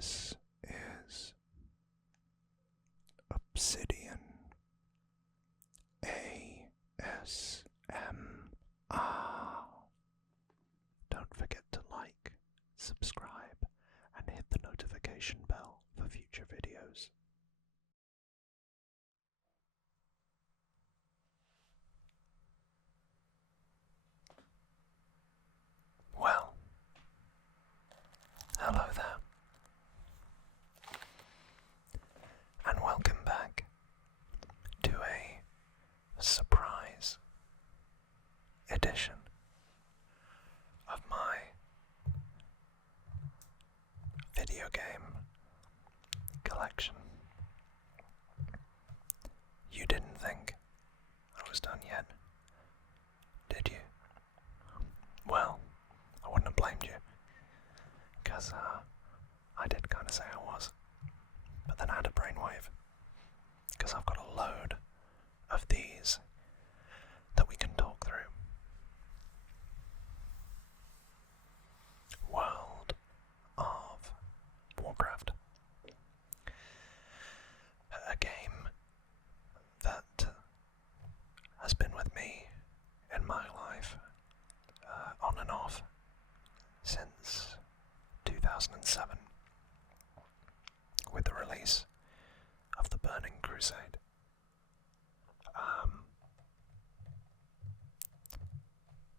This is Obsidian ASMR. Don't forget to like, subscribe, and hit the notification bell for future videos. Well, hello there, and welcome back to a surprise edition of my video game collection. You didn't think I was done yet, did you? Well, I wouldn't have blamed you, because I did kind of say I was, but then I had a brainwave, because I've got a load of these that we can talk through. World of Warcraft. A game that has been with me in my life on and off since 2007 with the release of the Burning Crusade.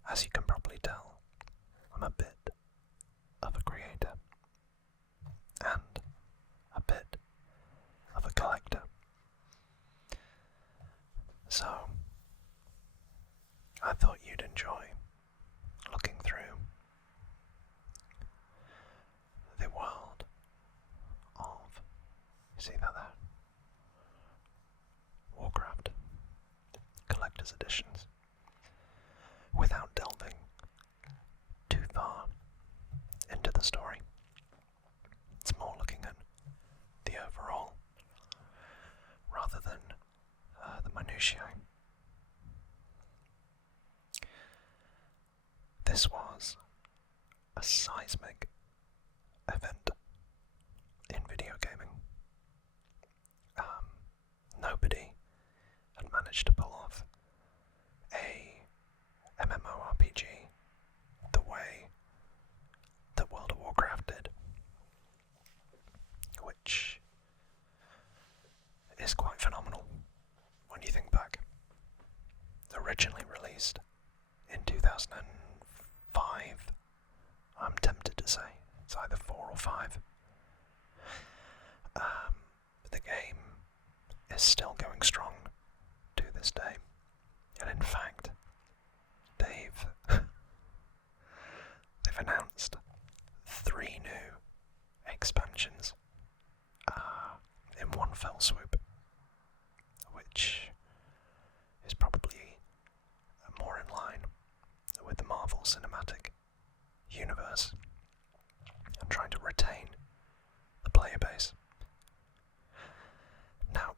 As you can probably tell, I'm a bit of a creator and a bit of a collector. So, I thought you'd enjoy looking through the world of, see that there? Warcraft Collector's Editions, without delving too far into the story. It's more looking at the overall rather than the minutiae. This was a seismic event in video gaming. Nobody had managed to pull off a MMORPG the way that World of Warcraft did, which is quite phenomenal when you think back. Originally released in 2005, I'm tempted to say, it's either 4 or 5. The game is still going strong to this day, and in fact, they've announced 3 new expansions in one fell swoop, which is probably more in line with the Marvel Cinematic Universe and trying to retain the player base. Now,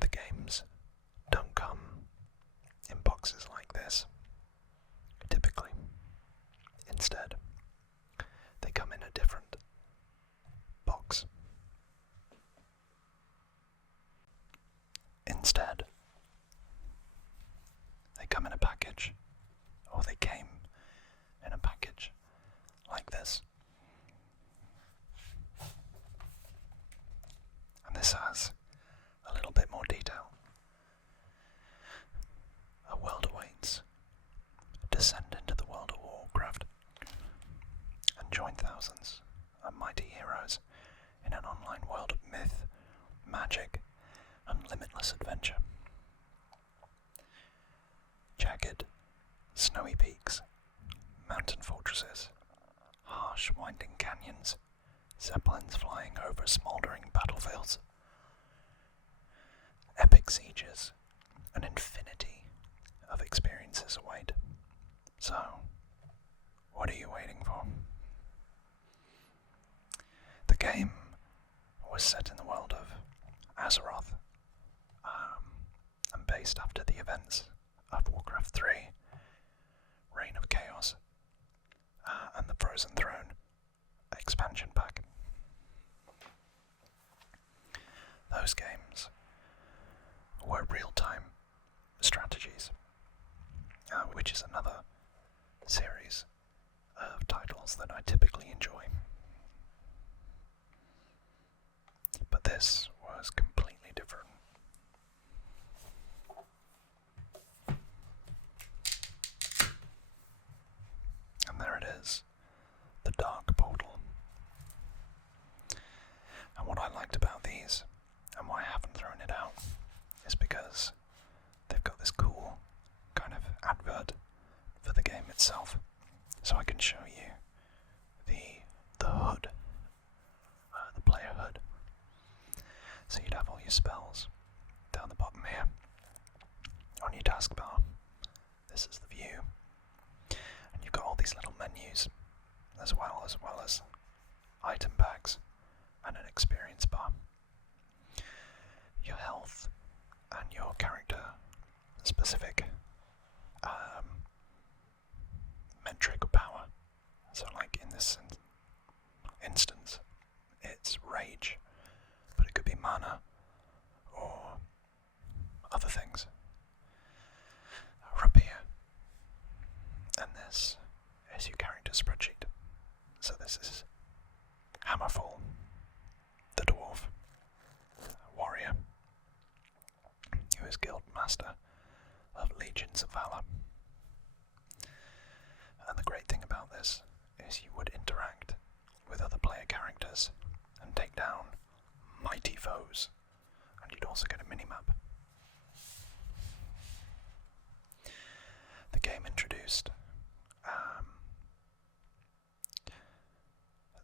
the games don't come in boxes like this, typically. Instead, they come in a different box. Instead, they come in a package, or they came in a package like this. And this has a little bit more detail. A world awaits. Descend into the world of Warcraft and join thousands of mighty heroes in an online world of myth, magic, and limitless adventure. Jagged, snowy peaks, mountain fortresses, harsh winding canyons, zeppelins flying over smouldering battlefields, epic sieges, an infinity of experiences await. So, what are you waiting for? The game was set in the world of Azeroth, and based after the events of Warcraft 3, Reign of Chaos, and the Frozen Throne expansion pack. those games were real-time strategies, which is another series of titles that I typically enjoy. But this was completely different. And there it is, the Dark Portal. And what I liked about these, and why I haven't thrown it out, is because they've got this cool kind of advert for the game itself. So I can show you the hood, the player hood. So you'd have all your spells down the bottom here on your taskbar. This is the view, and you've got all these little menus as well as item bags and an experience bar. Your health and your character specific metric or power. So like in this instance, it's rage, but it could be mana or other things. Rapier. And this is your character spreadsheet. So this is Hammerfall, the dwarf, warrior, who is guild master of Legions of Valor. And the great thing about this is you would interact with other player characters and take down mighty foes, and you'd also get a minimap. The game introduced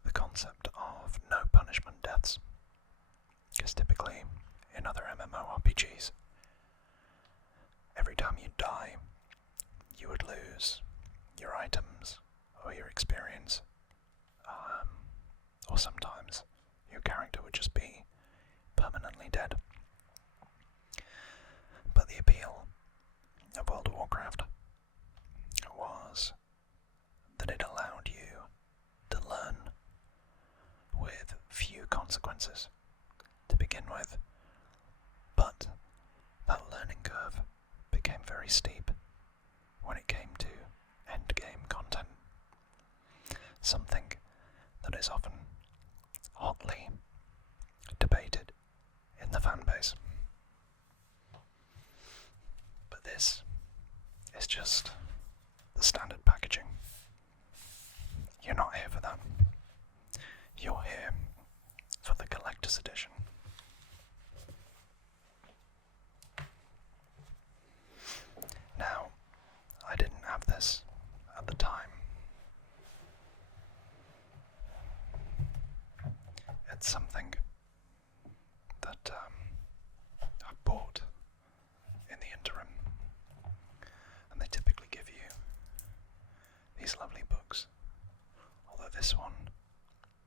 the concept of no punishment deaths, because typically in other MMORPGs, every time you die, you would lose your items or your experience, or sometimes your character would just be permanently dead. But the appeal of World of Warcraft was that it allowed you to learn with few consequences to begin with, but that learning curve became very steep when it came to endgame content, something that is often hotly debated in the fanbase. But this is just the standard packaging. You're not here for that. You're here for the collector's edition. Now, I didn't have this at the time. It's something that I bought in the interim, and they typically give you these lovely books, although this one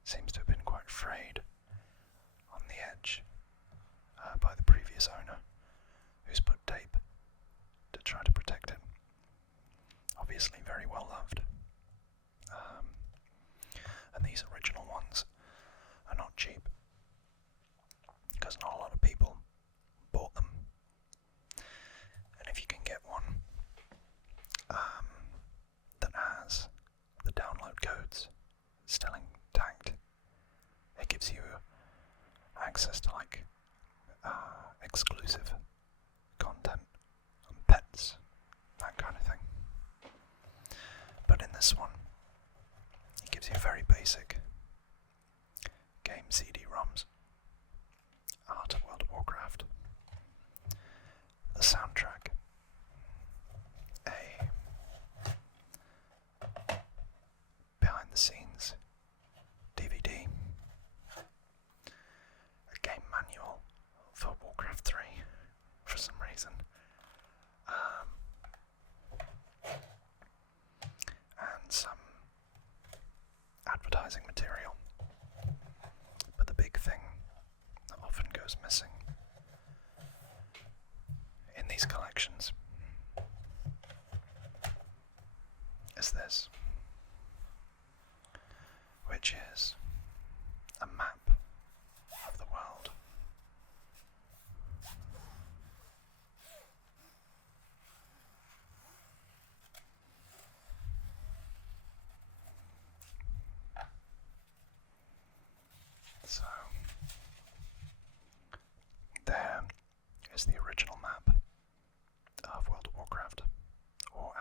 seems to have been quite frayed on the edge by the previous owner, who's put tape to try to protect it. Obviously very well loved. And these original ones are not cheap, because not a lot of people bought them. And if you can get one that has the download codes still intact, it gives you access to like exclusive content and pets, that kind of thing. But in this one, it gives you very basic game CD-ROMs, art of World of Warcraft, the soundtrack, a behind-the-scenes DVD, a game manual for Warcraft 3 for some reason, and some advertising material. But the big thing that often goes missing in these collections is this, which is a map of the world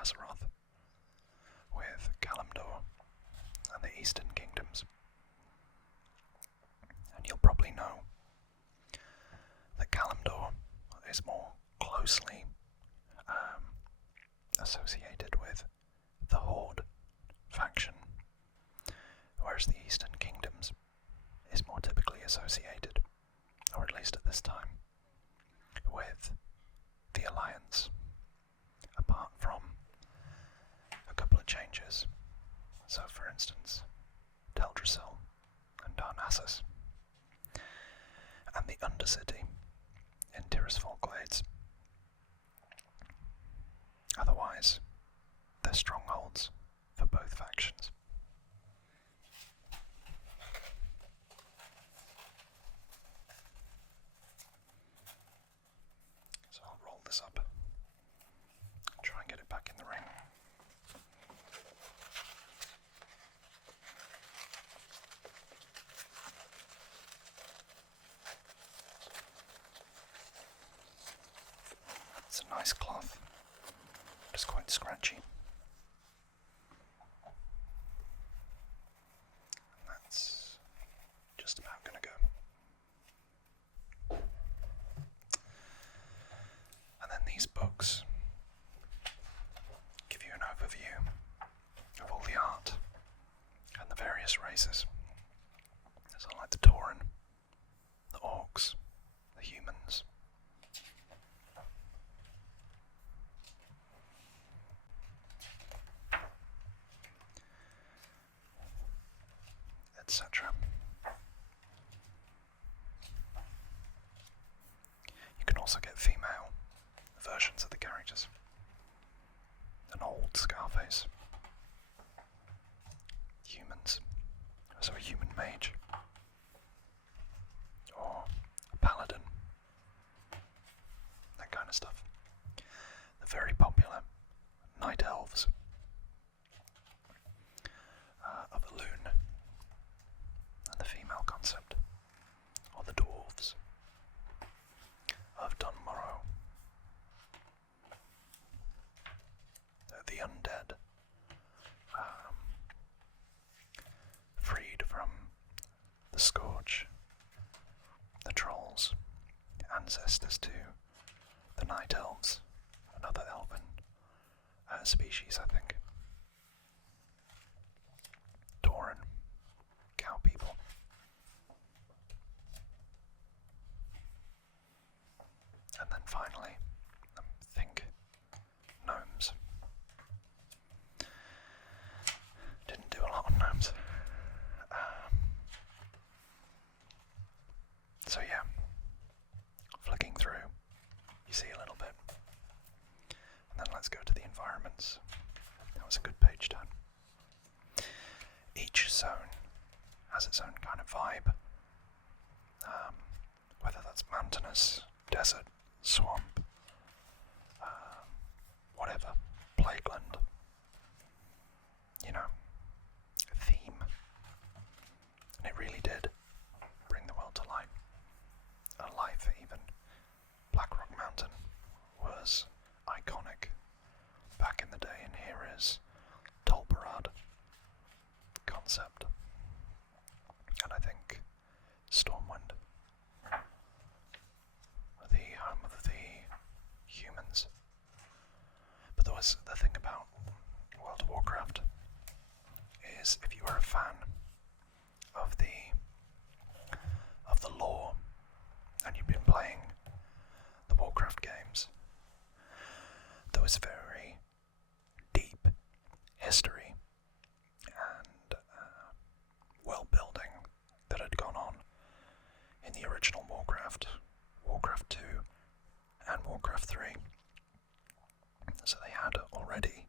Azeroth, with Kalimdor and the Eastern Kingdoms. And you'll probably know that Kalimdor is more closely associated with the Horde faction, whereas the Eastern Kingdoms is more typically associated, or at least at this time, with the Alliance, apart from a couple of changes. So, for instance, Teldrassil and Darnassus, and the Undercity in Tirisfal Glades. Otherwise, they're strongholds for both factions. So I'll roll this up, try and get it back in the ring. It's a nice cloth, but it's quite scratchy. And that's just about going to go. And then these books give you an overview of all the art and the various races. So like the Tauren, the Orcs, the humans, etc. You can also get female versions of the characters. An old Scarface. Humans. So a human mage. Or a paladin. That kind of stuff. The very popular night elves of Elune. And the female concept. Or the dwarves of Dunmorrow. The undead, freed from the Scourge, the trolls, ancestors to the night elves, another elven species, I think. Tauren, cow people. And then finally, think gnomes. Didn't do a lot on gnomes. So yeah, flicking through, you see a little bit. And then let's go to the environments. That was a good page turn. Each zone has its own kind of vibe. Whether that's mountainous, desert, swamp, whatever, plagueland, you know, theme. And it really did bring the world to life. Alive even. Blackrock Mountain was iconic back in the day, and here is Tolbarad concept. And I think Stormwind, the home of the humans. But there was the thing about World of Warcraft is if you were a fan of the lore and you've been playing the Warcraft games, there was very deep history and world building that had gone on in the original Warcraft, Warcraft 2 and Warcraft 3. So they had already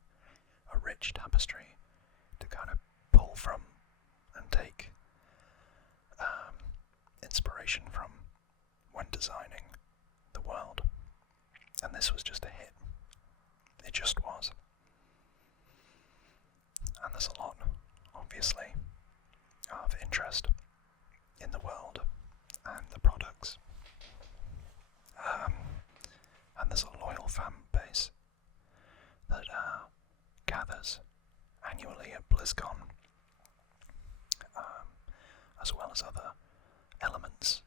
a rich tapestry to kind of pull from and take inspiration from when designing the world. And this was just a hit. It just was. And there's a lot, obviously, of interest in the world and the products. And there's a loyal fan base that annually at BlizzCon, as well as other elements,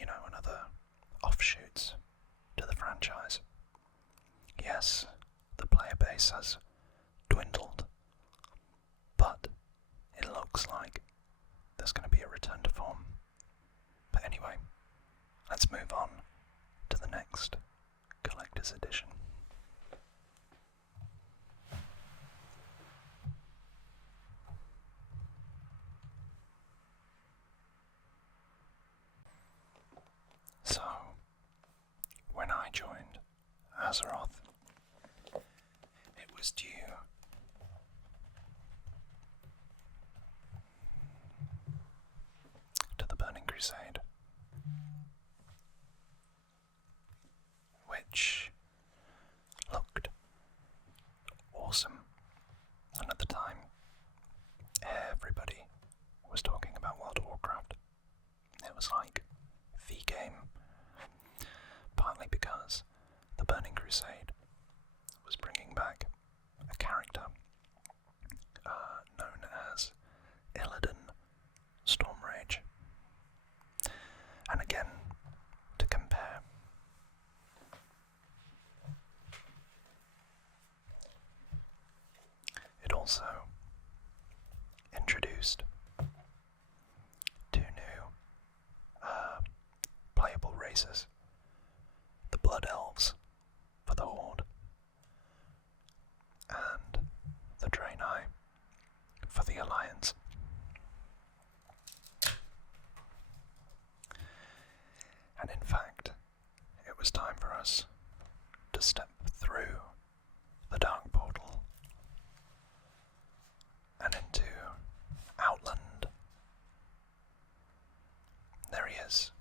and other offshoots to the franchise. Yes, the player base has dwindled, but it looks like there's going to be a return to form. But anyway, let's move on to the next collector's edition. So, when I joined Azeroth, it was due to the Burning Crusade, which looked awesome, and at the time, everybody was talking about World of Warcraft. It was like the game, partly because the Burning Crusade was bringing back a character known as Illidan Stormrage. And again, to compare, it also introduced two new playable races: the Blood Elves for the Horde, and the Draenei for the Alliance. And in fact, it was time for us to step through the Dark Portal and into Outland. There he is.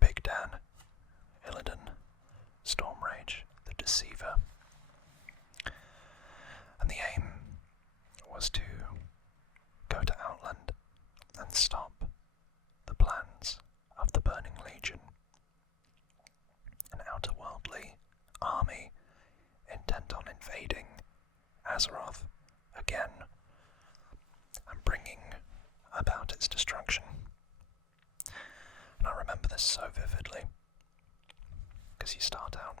Big Dan, Illidan Stormrage, the Deceiver. And the aim was to go to Outland and stop the plans of the Burning Legion, an outerworldly army intent on invading Azeroth again and bringing about its destruction. And I remember this so vividly, because you start out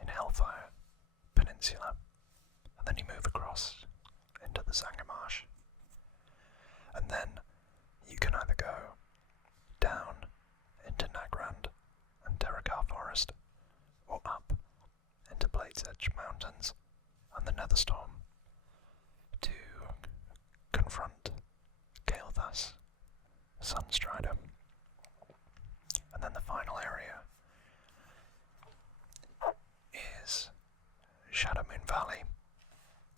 in Hellfire Peninsula, and then you move across into the Zangarmarsh, and then you can either go down into Nagrand and Terakar Forest, or up into Blade's Edge Mountains and the Netherstorm to confront Kael'thas, Sunstrider. And then the final area is Shadowmoon Valley,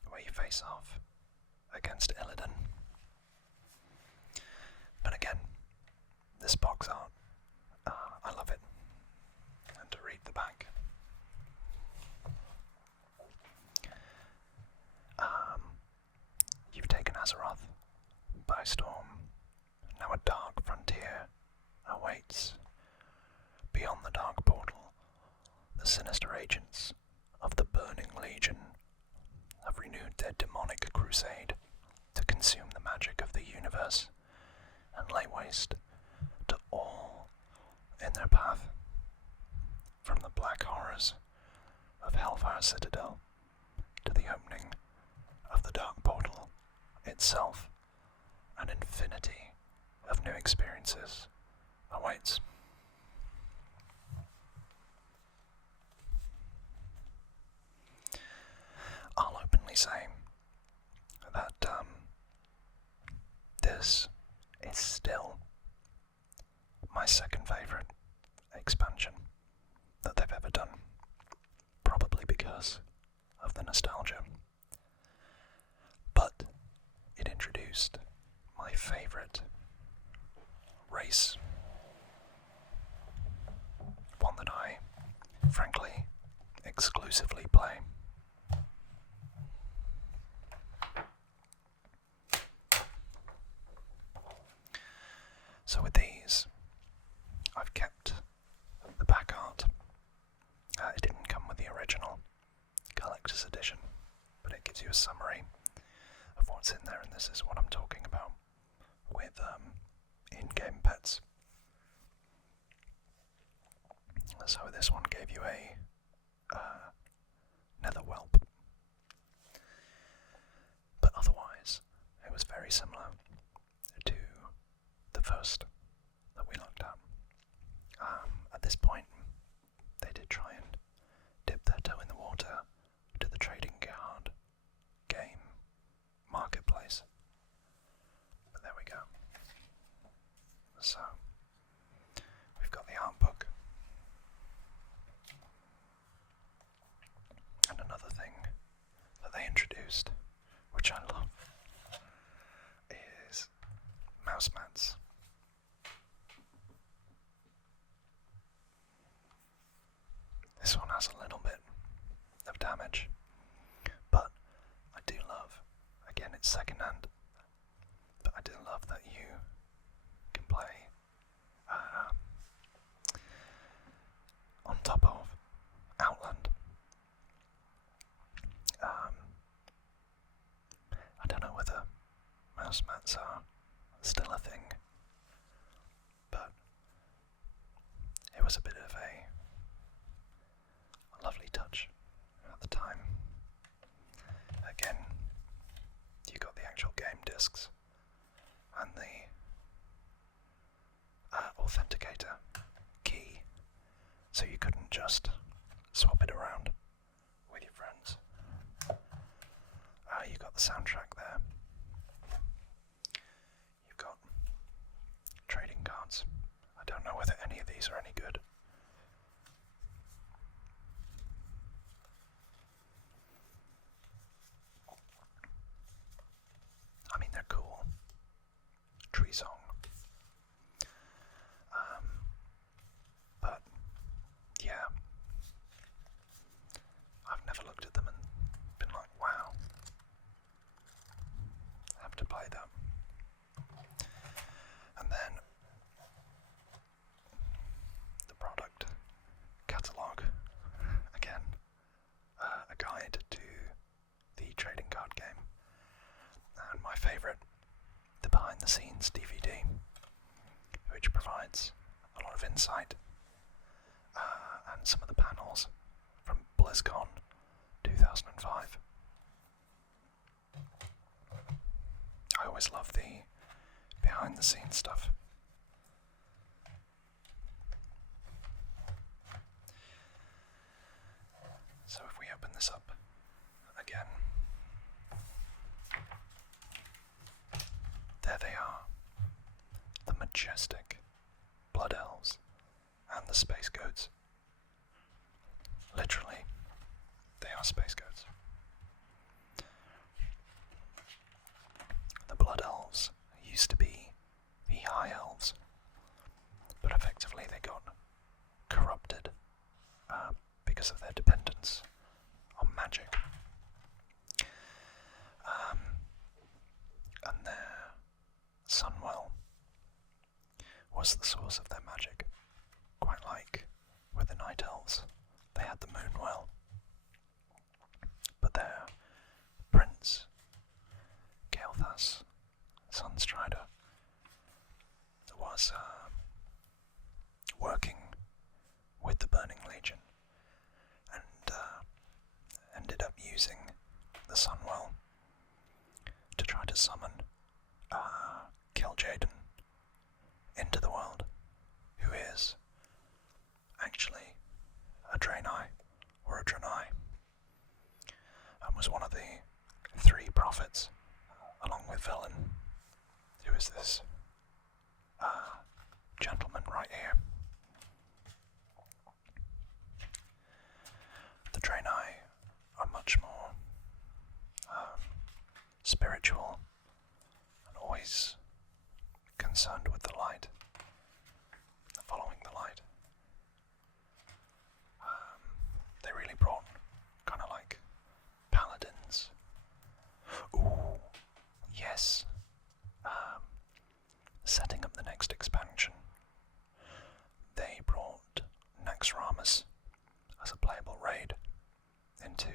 where you face off against Illidan. But again, this box art, I love it. And to read the back, you've taken Azeroth by storm. Now a dark frontier awaits. Beyond the Dark Portal, the sinister agents of the Burning Legion have renewed their demonic crusade to consume the magic of the universe and lay waste to all in their path. From the black horrors of Hellfire Citadel to the opening of the Dark Portal itself, an infinity of new experiences awaits. I'll openly say that this is still my second favourite expansion that they've ever done, probably because of the nostalgia. But it introduced my favourite race, one that I, frankly, exclusively play. So with these, I've kept the back art. It didn't come with the original collector's edition, gives you a summary of what's in there, and this is what I'm talking about with in-game pets. So this one gave you a nether whelp, but otherwise it was very similar to the first that we looked at. At this point, they did try and dip their toe in the water to the trading card game marketplace, but there we go. So we've got the art book, and another thing that they introduced, which I love, is mouse mats. This one has a little bit of damage, but I do love, again it's second hand, but I do love that you can play on top of Outland. I don't know whether mouse mats are still a thing, but it was a bit of a lovely touch at the time. Again, you got the actual game discs and the authenticator key, so you couldn't just swap it around with your friends. You got the soundtrack there. You've got trading cards. I don't know whether any of these are any good. I mean, they're cool. Tree Song. But, yeah. I've never looked at them and been like, wow. I have to play that. And then, the product catalogue. Again, a guide to the trading card game. And my favourite, the behind the scenes DVD, which provides a lot of insight and some of the panels from BlizzCon 2005. I always love the behind the scenes stuff. So if we open this up again, there they are, the majestic blood elves and the space goats. Literally, they are space goats. The blood elves used to be the high elves, but effectively they got corrupted because of their dependence on magic. And their Sunwell was the source of their magic, quite like with the Night Elves. They had the Moonwell, but their prince, Kael'thas, Sunstrider, was working with the Burning Legion and ended up using the Sunwell to try to summon Kil'jaeden into the world, who is actually a Draenei, or a Draenei, and was one of the three prophets, along with Velen, who is this gentleman right here. The Draenei are much more spiritual and always concerned with the light, following the light. They really brought kind of like paladins. Ooh, yes. Setting up the next expansion, they brought Naxxramas as a playable raid into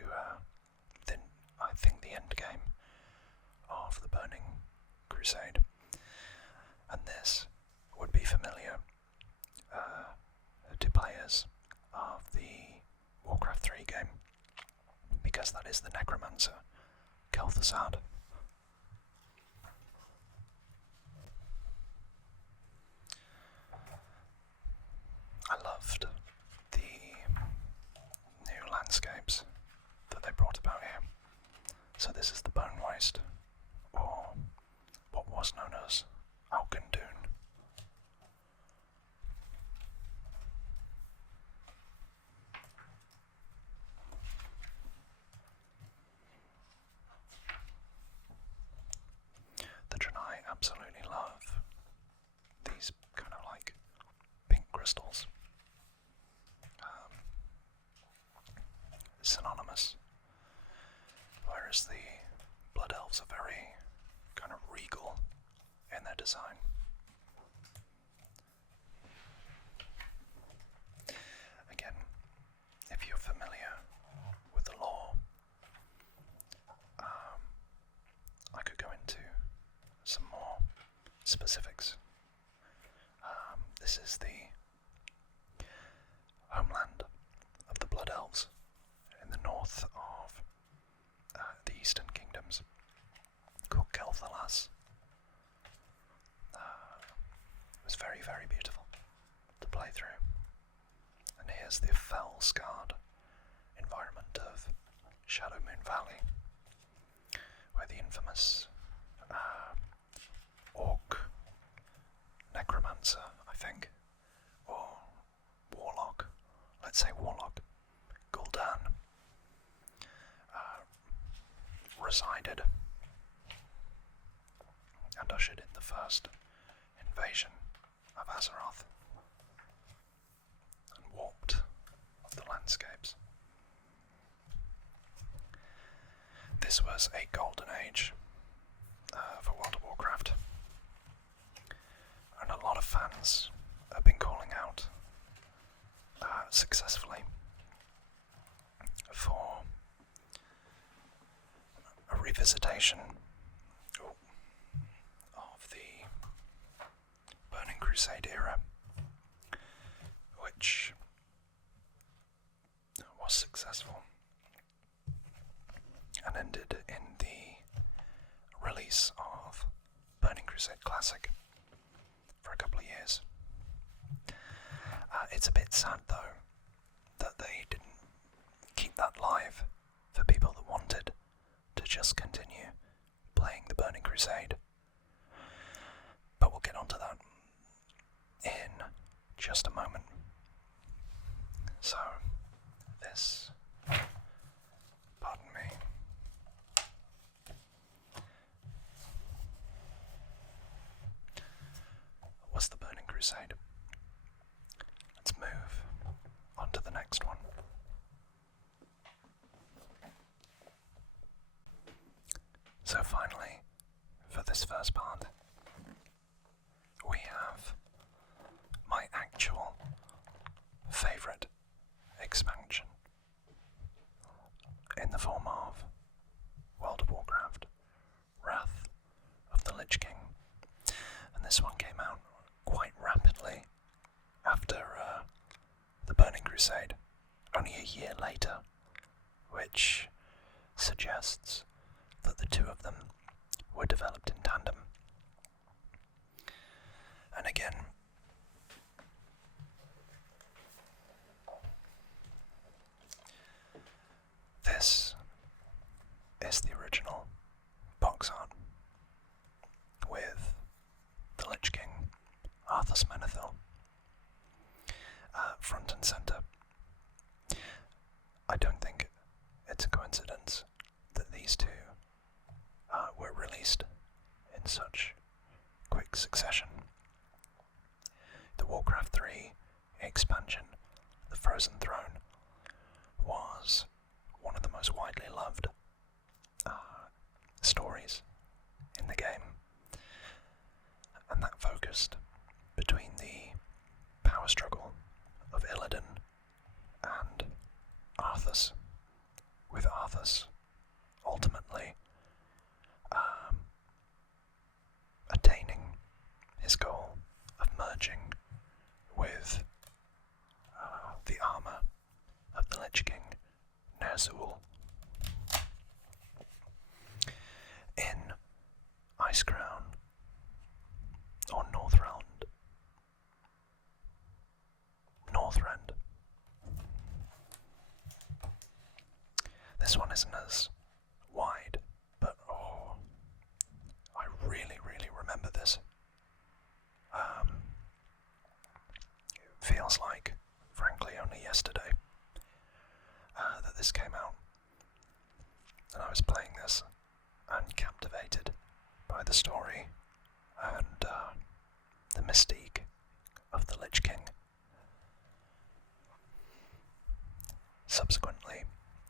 I think the endgame of the Burning Crusade. And this would be familiar to players of the Warcraft 3 game, because that is the Necromancer, Kel'Thuzad. I loved the new landscapes that they brought about here. So this is the Bone Waste, or what was known as Alkandun. The Draenei absolutely love these kind of like pink crystals. Synonymous. Whereas the Blood Elves are very kind of regal in their design. Again, if you're familiar with the lore, I could go into some more specifics. This is the homeland of the Blood Elves in the north of the Eastern Kingdoms, called Kel'Thalas. It was very, very beautiful to play through. And here's the fell-scarred environment of Shadowmoon Valley, where the infamous Orc Necromancer, I think, or Warlock, let's say Warlock, Gul'dan, resided and ushered in the first invasion of Azeroth and warped the landscapes. This was a golden age for World of Warcraft, and a lot of fans have been calling out successfully for a revisitation of the Burning Crusade era, which was successful and ended in the release of Burning Crusade Classic for a couple of years. It's a bit sad though that they didn't keep that live for people that wanted to just continue playing the Burning Crusade. But we'll get onto that in just a moment. So, this, pardon me, was the Burning Crusade. Let's move on to the next one. So finally, for this first part, we have my actual favourite expansion in the form of World of Warcraft, Wrath of the Lich King. And this one came out quite rapidly after the Burning Crusade, only a year later, which suggests that the two of them were developed in tandem. And again, this is the original box art with the Lich King, Arthas Menethil, front and centre. I don't think it's a coincidence that these two were released in such quick succession. The Warcraft 3 expansion, The Frozen Throne, was one of the most widely loved stories in the game, and that focused between the power struggle of Illidan and Arthas, with Arthas ultimately one isn't as wide, but oh, I really, really remember this. It feels like, frankly, only yesterday that this came out, and I was playing this and captivated by the story and the mystique of the Lich King. Subsequently,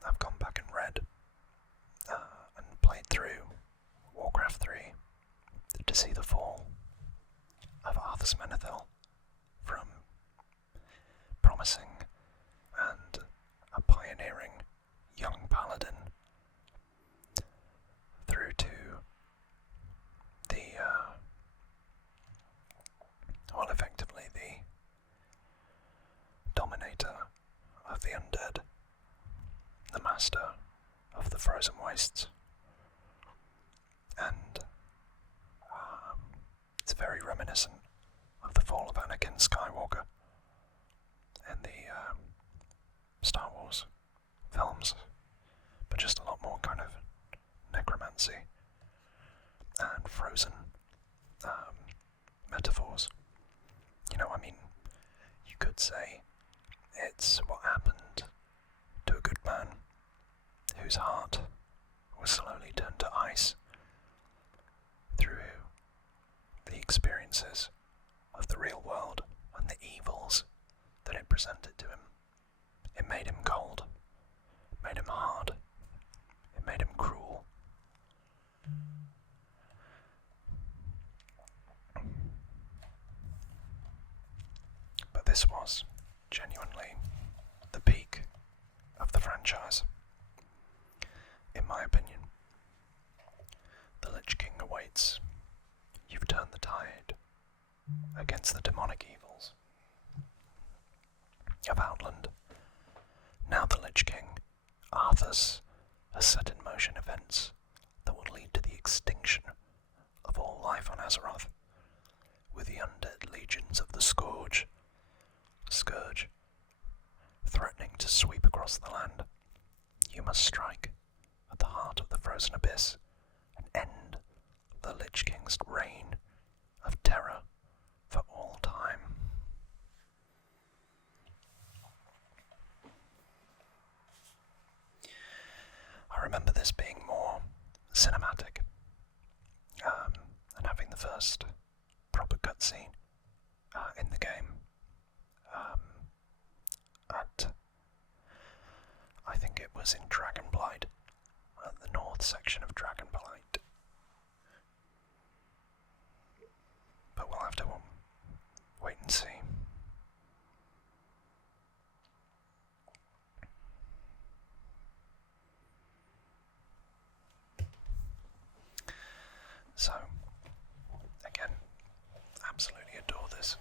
I've gone back and read and played through Warcraft 3 to see the fall of Arthas Menethil from promising and a pioneering young paladin through to the, effectively the dominator of the undead, the master of the frozen wastes. And it's very reminiscent of the fall of Anakin Skywalker in the Star Wars films, but just a lot more kind of necromancy and frozen metaphors. You know, I mean, you could say it's what happened to a good man whose heart was slowly turned to ice through the experiences of the real world and the evils that it presented to him. It made him cold, made him hard, it made him cruel. But this was genuinely the peak of the franchise, in my opinion. The Lich King awaits. You've turned the tide against the demonic evils of Outland. Now the Lich King, Arthas, has set in motion events that will lead to the extinction of all life on Azeroth, with the undead legions of the Scourge, threatening to sweep across the land. You must strike at the heart of the frozen abyss and end the Lich King's reign of terror for all time. I remember this being more cinematic, and having the first proper cutscene in the game at, I think it was in Dragonblight, at the north section of Dragonblight. But we'll have to wait and see. So, again, absolutely adore this.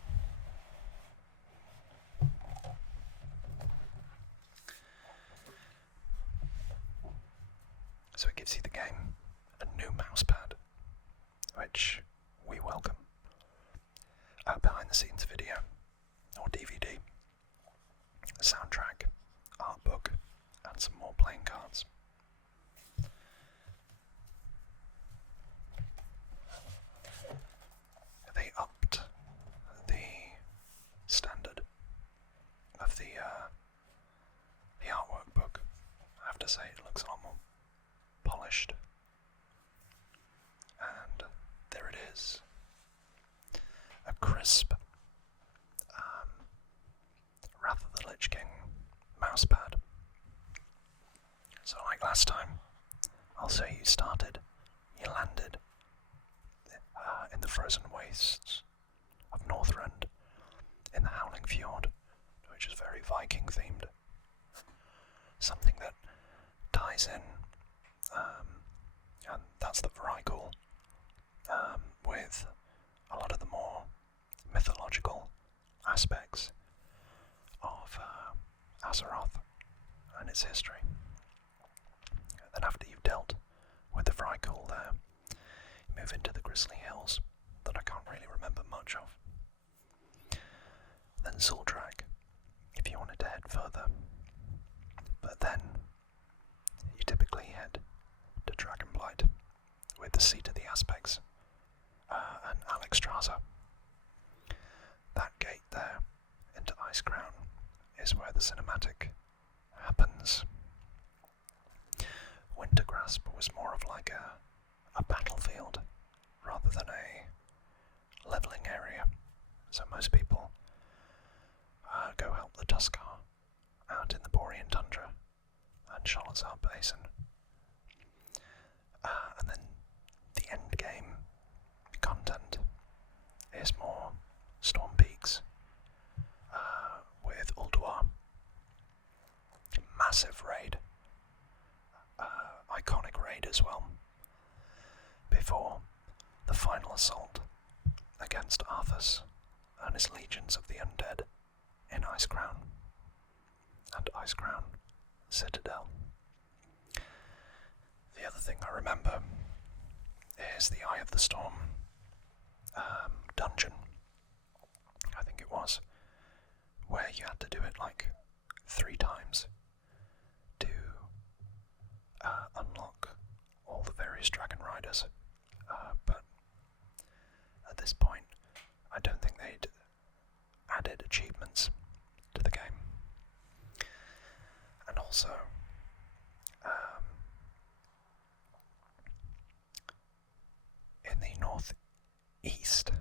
So it gives you the game a new mousepad, which we welcome. A behind the scenes video, or DVD, a soundtrack, art book, and some more playing cards. They upped the standard of the artwork book. I have to say, it looks a lot more polished. And there it is. A crisp Wrath of the Lich King mousepad. So like last time, I'll say you started, you landed in the frozen wastes of Northrend, in the Howling Fjord, which is very Viking themed. Something that ties in, and that's the Vrykul, with a lot of the more mythological aspects of Azeroth and its history. And then after you've dealt with the Vrykul there, you move into the Grizzly Hills that I can't really remember much of. Then Zul'Drag, if you wanted to head further. But then you typically the Seat of the Aspects, and Alexstrasza. That gate there into Icecrown is where the cinematic happens. Wintergrasp was more of like a battlefield rather than a levelling area, so most people go help the Tuskar out in the Borean Tundra and Sholazar Basin. And then the end game content is more Storm Peaks with Ulduar. Massive raid. Iconic raid as well. Before the final assault against Arthas and his legions of the undead in Icecrown and Icecrown Citadel. The other thing I remember is the Eye of the Storm dungeon, I think it was, where you had to do it like 3 times to unlock all the various Dragon Riders, but at this point I don't think they'd added achievements to the game. And also in the northeast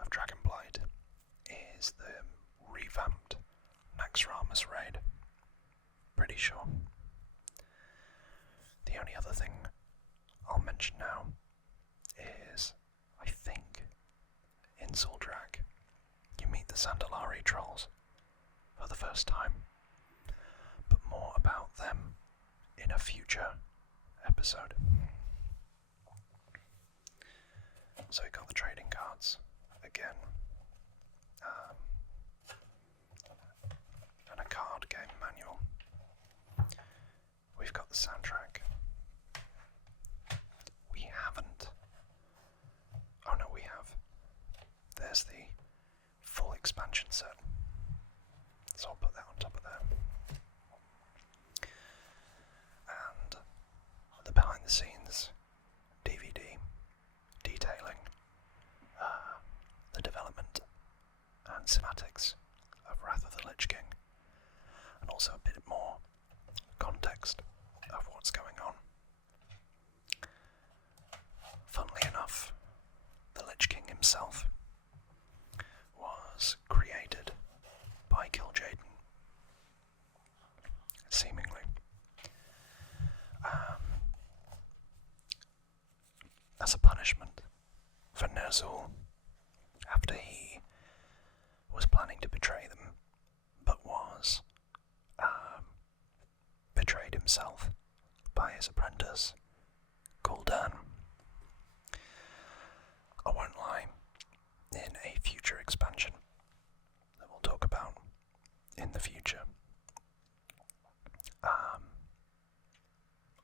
of Dragonblight is the revamped Naxxramas raid. Pretty sure. The only other thing I'll mention now is, I think, in Zuldrak you meet the Zandalari trolls for the first time, but more about them in a future episode. So we got the trading cards again, and a card game manual. We've got the soundtrack. We haven't. Oh no, we have. There's the full expansion set. So I'll put that on top of there. And the behind the scenes DVD detailing the development and cinematics of Wrath of the Lich King, and also a bit more context of what's going on. Funnily enough, the Lich King himself was created by Kil'jaeden, seemingly. As a punishment for Ner'zhul, after he was planning to betray them, but was betrayed himself by his apprentice, Gul'dan. I won't lie, in a future expansion that we'll talk about in the future,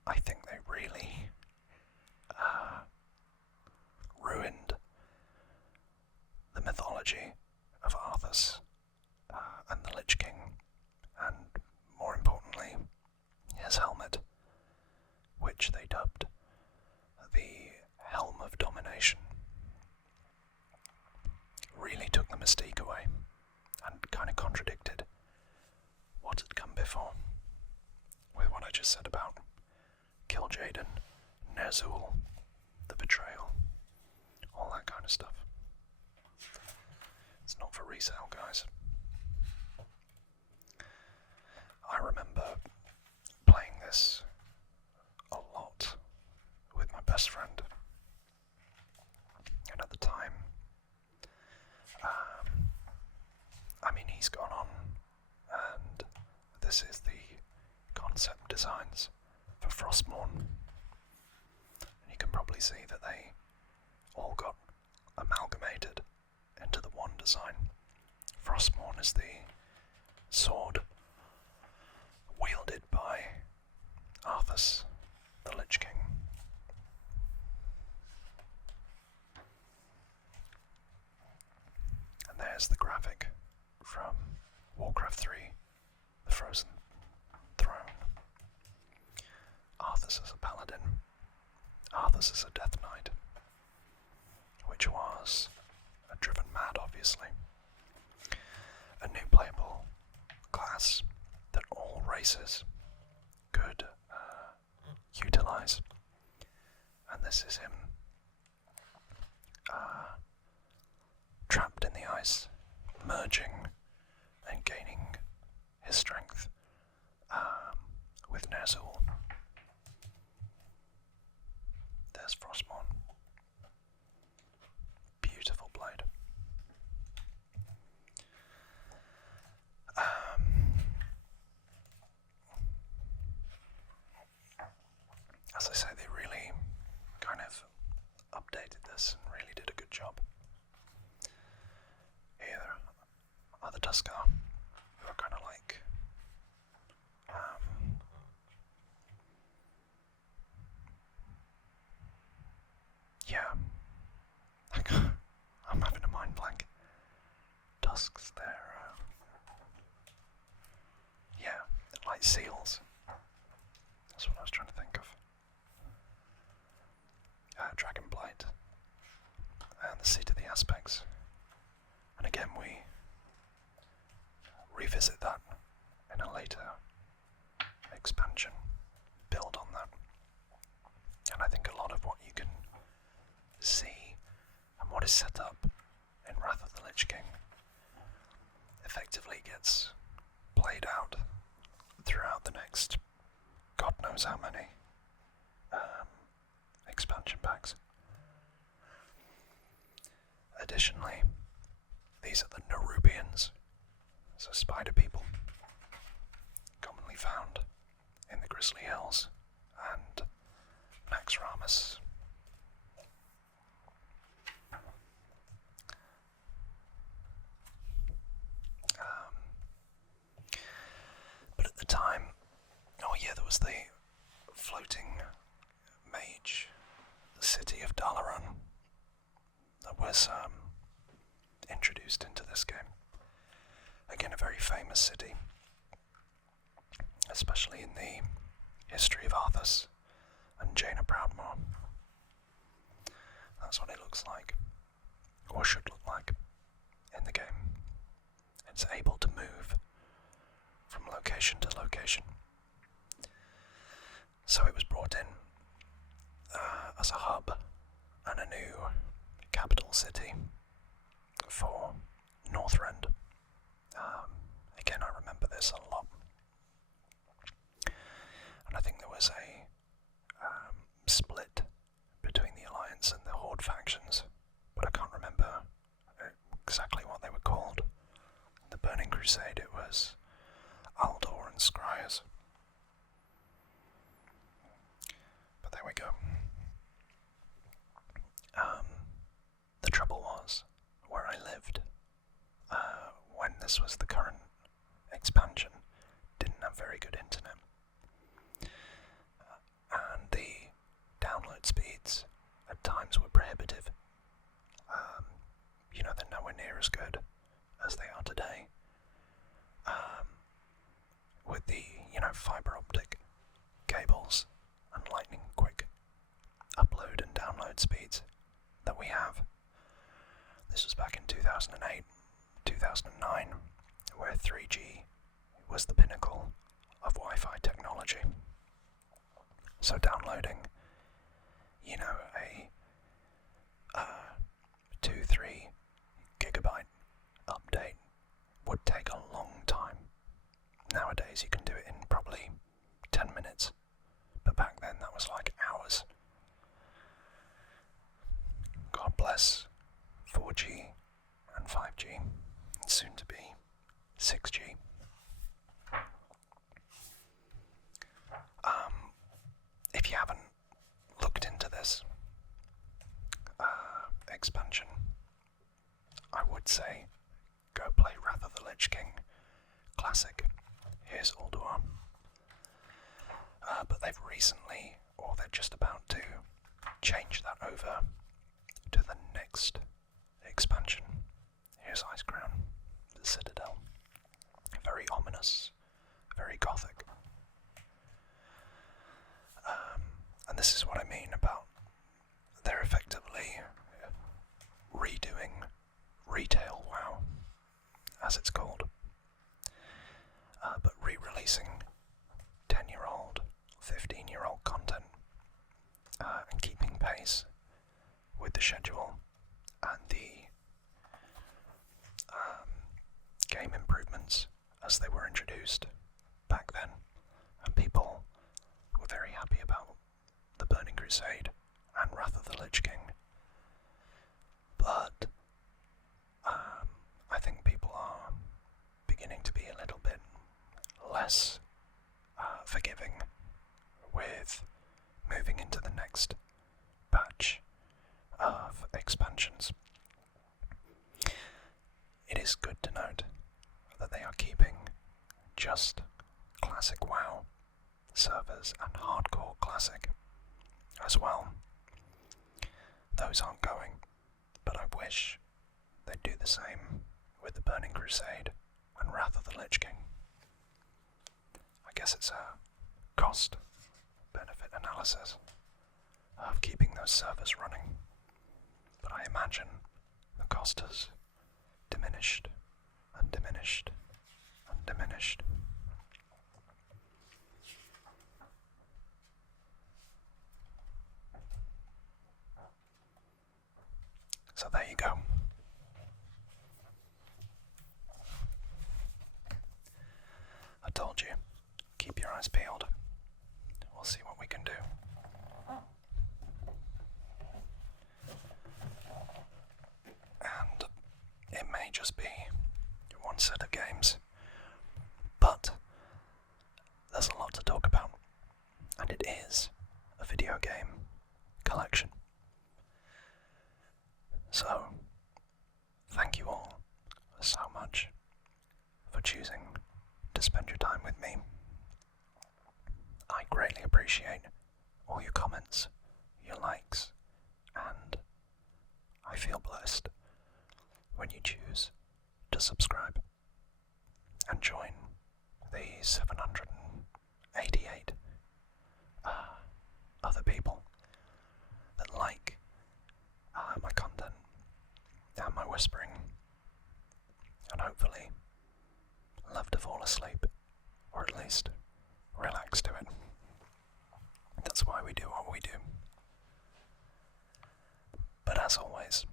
I think they really ruined the mythology of Arthas and the Lich King, and more importantly, his helmet, which they dubbed the Helm of Domination. Really took the mystique away and kind of contradicted what had come before with what I just said about Kil'jaeden, Ner'zhul, the betrayal, all that kind of stuff. It's not for resale, guys. I remember playing this a lot with my best friend, and at the time, he's gone on, and this is the concept designs for Frostmourne, and you can probably see that they all got amalgamated into the one design. Frostmourne is the sword wielded by Arthas, the Lich King. And there's the graphic from Warcraft 3, The Frozen Throne. Arthas as a paladin, Arthas as a Death Knight. was driven mad, obviously. A new playable class that all races could utilize, and this is him trapped in the ice, merging and gaining his strength with Nazul. There's Frostmourne. Beautiful blade. As I say, they really kind of updated this and really did a good job. Here are the Tuskar, who are kind of like yeah, I'm having a mind blank. Tusks, they're like seals. That's what I was trying to think of. Dragonblight and the Seat of the Aspects. And again, we revisit that in a later expansion, build on that. And I think a lot of what you can see and what is set up in Wrath of the Lich King effectively gets played out throughout the next God knows how many expansion packs. Additionally, these are the Nerubians, so spider people, commonly found in the Grizzly Hills and Naxxramas. But at the time, there was the floating mage, the city of Dalaran, that was introduced into this game. Again, a very famous city, especially in the history of Arthas and Jaina Proudmoore. That's what it looks like, or should look like, in the game. It's able to move from location to location. So it was brought in as a hub and a new capital city for Northrend. Again, I remember this a lot. And I think there was a split between the Alliance and the Horde factions, but I can't remember exactly what they were called. The Burning Crusade, it was Aldor and Scryers. But there we go. The trouble was, where I lived, when this was the current expansion, didn't have very good internet. And the download speeds at times were prohibitive. They're nowhere near as good as they are today. With the, fiber optic cables and lightning quick upload and download speeds that we have. This was back in 2008, 2009, where 3G was the pinnacle of Wi-Fi technology. So downloading, a 2-3 gigabyte update would take a long time. Nowadays you can do it in probably 10 minutes, but back then that was like hours. God bless 4G and 5G, and soon to be 6G. If you haven't looked into this expansion, I would say go play Wrath of the Lich King Classic. Here's Ulduar. But they've recently, or they're just about to, change that over to the next expansion. Here's Icecrown, the Citadel. Very ominous, very gothic. And this is what I mean about they're effectively redoing with the schedule and the game improvements as they were introduced back then, and people were very happy about the Burning Crusade and Wrath of the Lich King. But I think people are beginning to be a little bit less forgiving with moving into the next batch of expansions. It is good to note that they are keeping just Classic WoW servers and Hardcore Classic as well. Those aren't going, but I wish they'd do the same with the Burning Crusade and Wrath of the Lich King. I guess it's a cost-benefit analysis of keeping those servers running, but I imagine the cost has diminished and diminished and diminished. So there you go. I told you, keep your eyes peeled. We'll see what we can do. And it may just be one set of games, but there's a lot to talk about, and it is a video game collection. So, thank you all so much for choosing to spend your time with me. I greatly appreciate all your comments, your likes, and I feel blessed when you choose to subscribe and join the 788 other people that like my content and my whispering, and hopefully love to fall asleep, or at least relax to it. That's why we do what we do. But as always,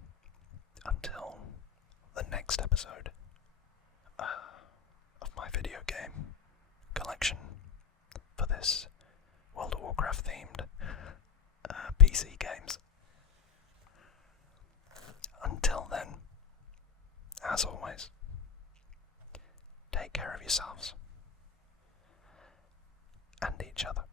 until the next episode of my video game collection for this World of Warcraft themed PC games. Until then, as always, take care of yourselves and each other.